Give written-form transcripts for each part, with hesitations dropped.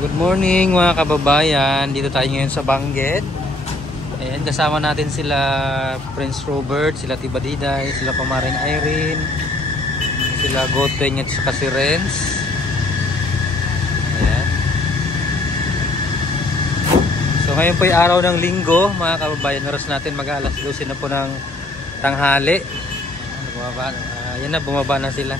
Good morning mga kababayan. Dito tayo ngayon sa Benguet. Ayan, kasama natin sila Prince Robert, sila Tiba Diday, sila Pamaring Irene, sila Goteng at saka si Renz. Ayan. So ngayon po ay araw ng linggo mga kababayan. Oras natin mag-alas 12 na po ng tanghali. Ayan na, bumaba na sila.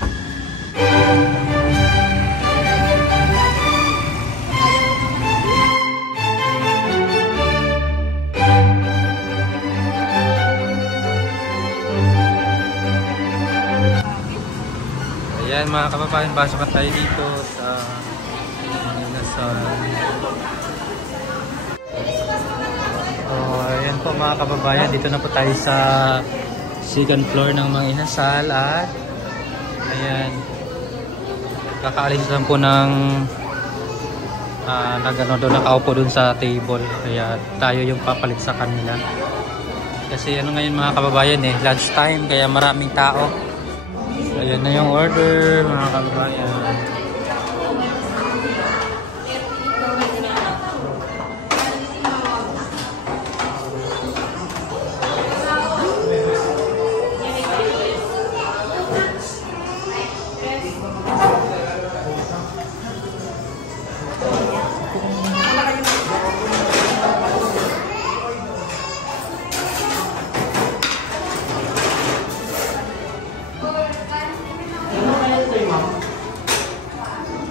Ayan mga kababayan, pasok tayo dito sa ayan po mga kababayan, dito na po tayo sa second floor ng mga inasal at ayan, kakaalis lang po ng nakaupo dun sa table, kaya tayo yung papalit sa kanila kasi ano ngayon mga kababayan lunch time, kaya maraming tao. Ayan na yung order mga kababayan.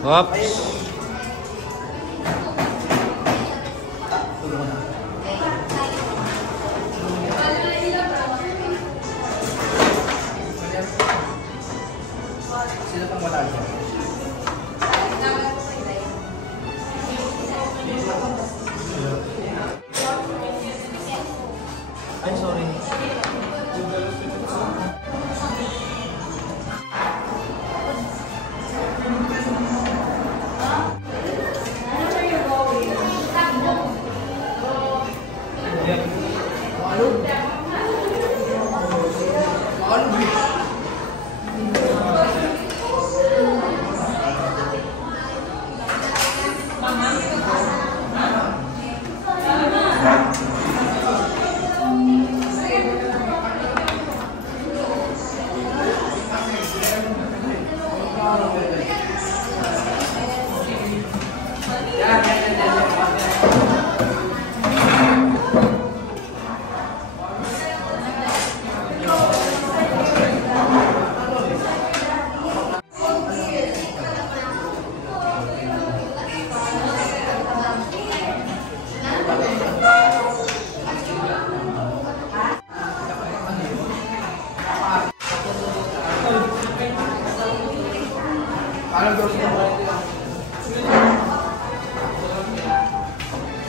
Oops. Sino pang matalo? Ay, sorry.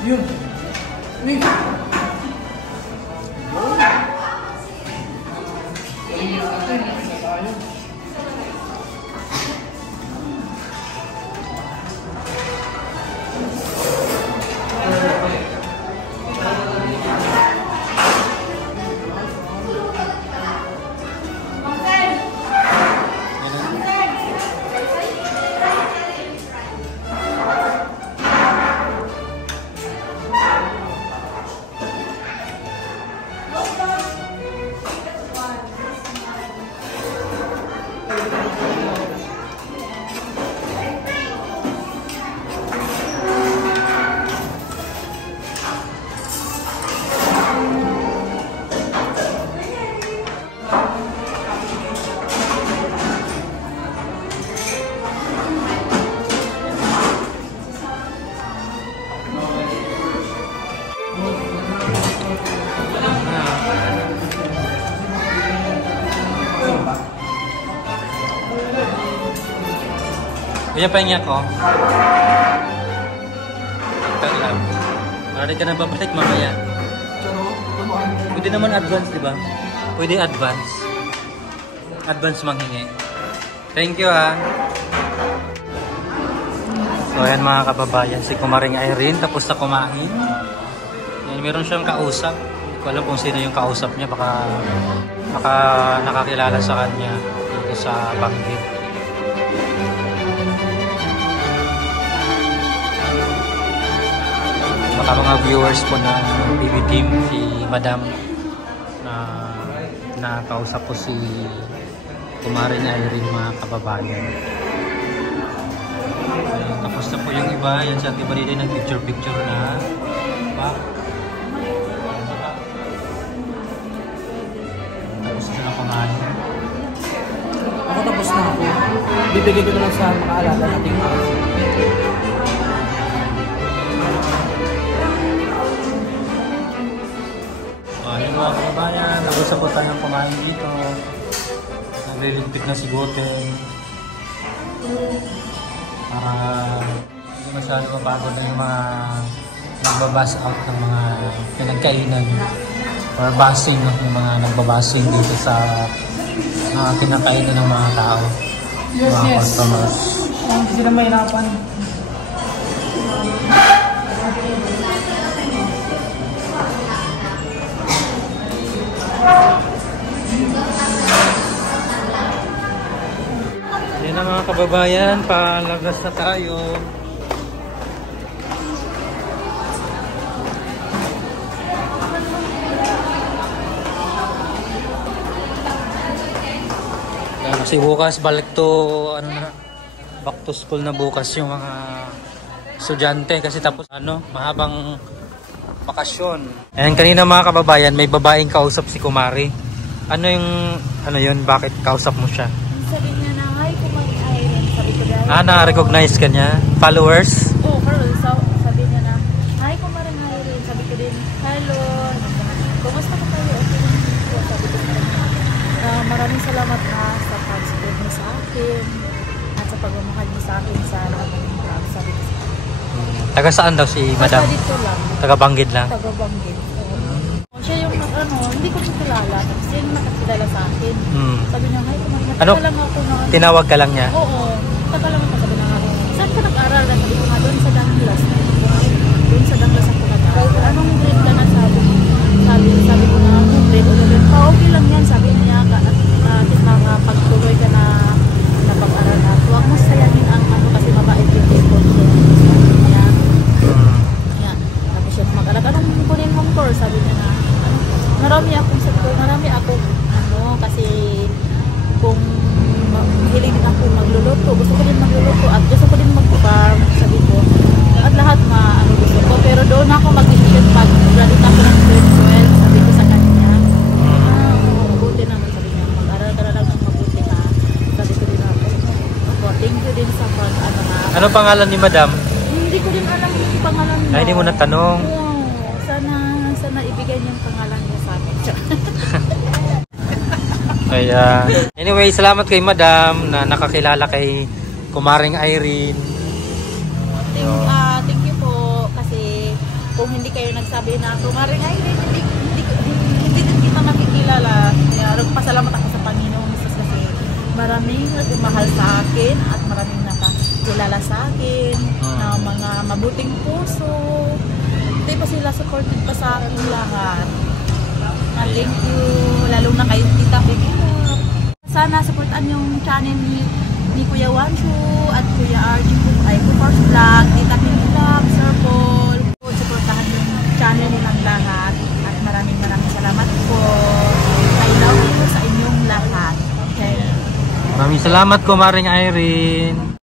Yun. Ning. Kaya pahinga ko. Paglam. Marami ka na babalik mamaya. Pwede naman advance, di ba? Pwede advance. Advance manghingi. Thank you ha. So ayan mga kababayan, si Kumaring Irene tapos na kumain. Yan, meron siyang kausap. Hindi ko alam kung sino yung kausap niya. Baka nakakilala sa kanya dito sa Benguet. Sa mga viewers po ng PB Team, si Madam na nakausap po si Kumaring Irene, mga kababayan. Tapos na po yung iba. Yan sa Ate Balide nag-picture-picture na. Tapos na sila kumain. Ako tapos na ako. Bibigay ko na lang sa mga alaga nating house. Ayun mga kababayan, nag-usap po tayo ng kumain dito. Nagliligpit na si Goten. Para hindi masyado mapagod na yung mga nagbabas out ng mga pinagkainan or basing ng mga nagbabasing dito sa mga kinakainan ng mga tao, mga customers. Hindi sila mahirapan. Yan na mga kababayan, palabas na tayo. Kasi bukas balik to back to school na bukas yung mga estudyante kasi tapos mahabang bakasyon. Ayan, kanina mga kababayan, may babaeng kausap si Kumari. Ano yun, bakit kausap mo siya? Sabi niya na, hi, Kumari Irene. Sabi ko dahil. Na-recognize ka niya? Followers? Oo, sabi niya na, hi, Kumari Irene. Sabi ko din, hello. Kumusta ka kayo? Okay lang dito. Sabi ko din, maraming salamat na sa pag-support mo sa akin at sa pagmamahal mo sa akin sa lahat ng vlog. Sabi ko sa akin. Taga saan daw si Madam? Basta dito lang. Taga Banggid lang? Taga Banggid. Siya yung hindi ko siya kilala. Tapos siya yung nakakilala sa akin. Sabi niya, hi, Kumari. Nataga lang ako na. Tinawag ka lang niya? Oo. Nataga lang ako. Sabi niya, saan ka nag-aral? Sabi ko nga, doon sa Danglas. Doon sa Danglas ako nag-aral. Anong grade ka na? Sabi ko na, anong grade? Okay lang yan. Sabi niya, at mga pagtuloy ka na pag-aral na. Huwag mo sayangin ang kasi mabait yung effort ko. Sabi niya. Tapos siya mag-aral. Anong kunin mong course? Sabi niya na, marami akong kasi kung mahilig din ako magluluto, gusto ko din magluluto at gusto ko din mag-farm, sabi ko. At lahat gusto ko. Pero doon ako mag-decision pag graduate ako ng grade 12, sabi ko sa kanya. Mabuti naman, sabi niya. Mag-aral ka na lang ng mabuti ha. Sabi ko din ako. Thank you din sa Ano pangalan ni Madam? Hindi ko din alam yung pangalan niya. Ay, hindi mo natanong? Sana ibigay niya yung pangalan niya sa akin. Kaya, anyway, salamat kay Madam na nakakilala kay Kumaring Irene. Thank you po kasi kung hindi kayo nagsabi na Kumaring Irene, hindi din kita nakikilala. Kaya pasalamat ako sa Panginoong Jesus kasi maraming nagmahal sa akin at maraming nakakilala sa akin na mga mabuting puso. Hindi pa sila supported pa sa akin lahat. Thank you, lalo na kay Tita Peggy. Sana supportan yung channel ni Kuya Wansu at Kuya RG ay First Vlog, Tita Peggy Vlog, Sir Paul. Supportahan yung channel nilang lahat at maraming salamat po. I love you sa inyong lahat. Okay. Maraming salamat, Kumaring Irene.